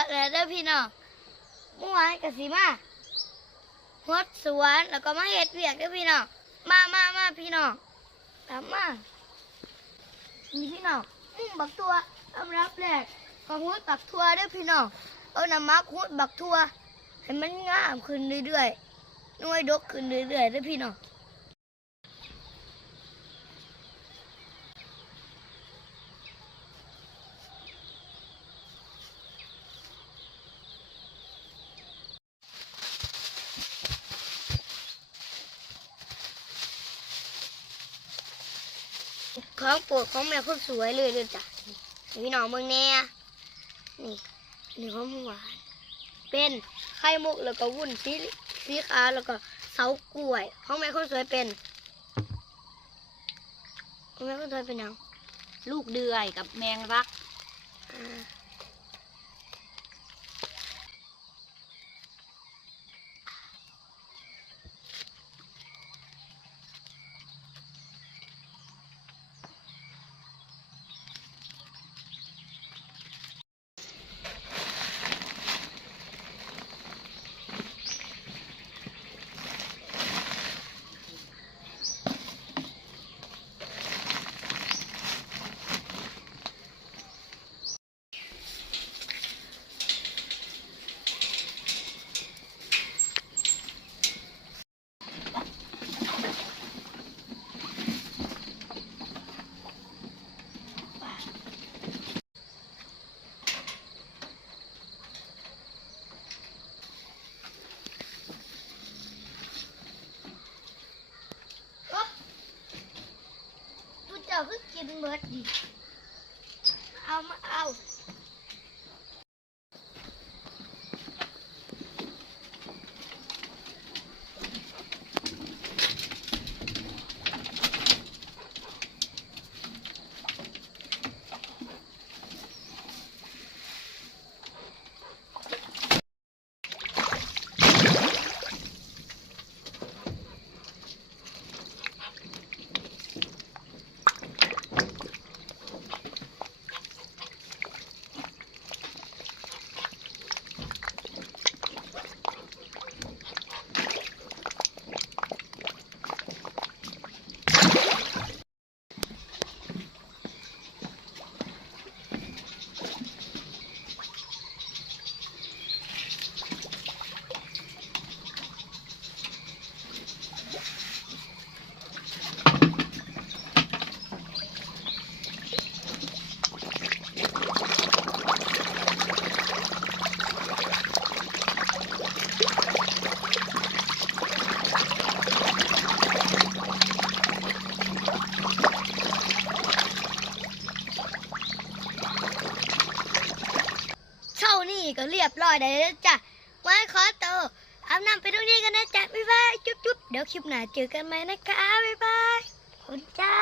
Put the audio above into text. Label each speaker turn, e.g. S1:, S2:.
S1: วนแล้วเด้อพี่น้องเมื่อวานกับสีมาฮดสวนแล้วก็มาเฮ็ดเวียกเด้อพี่น้องมามามาพี่น้องตามมานี่พี่น้องอืมบักตัวลำรับแรกก็ฮดบักทัวเด้อพี่น้องเอาน้ำมักฮดบักทัวให้มันงามขึ้นเรื่อยๆน่วยดกขึ้นเรื่อยๆเด้อพี่น้อง ของโปรดของแม่คนสวยเลยเลยจ้ะนี่พี่น้องเมืองแน่นี่นี่ของหวาน เป็นไข่มุกแล้วก็วุ้นซีซีขาวแล้วก็เสากล้วยของแม่คนสวยเป็นของแม่คนสวยเป็นยัง
S2: ลูกเดือยกับแมงรัก
S1: อ่าโอ๊ะ ตุเจ้าคือกินเบิดดิ เอามาเอา เท่า นี้ก็เรียบร้อยได้แล้วจ้ะไว้ขอตัวอานำไปตรงนี้กันนะจ๊ะบ๊ายบายจุ๊บจุ๊บเดี๋ยวคลิปหน้าเจอกันใหม่นะคะบ๊ายบายขอบคุณจ้า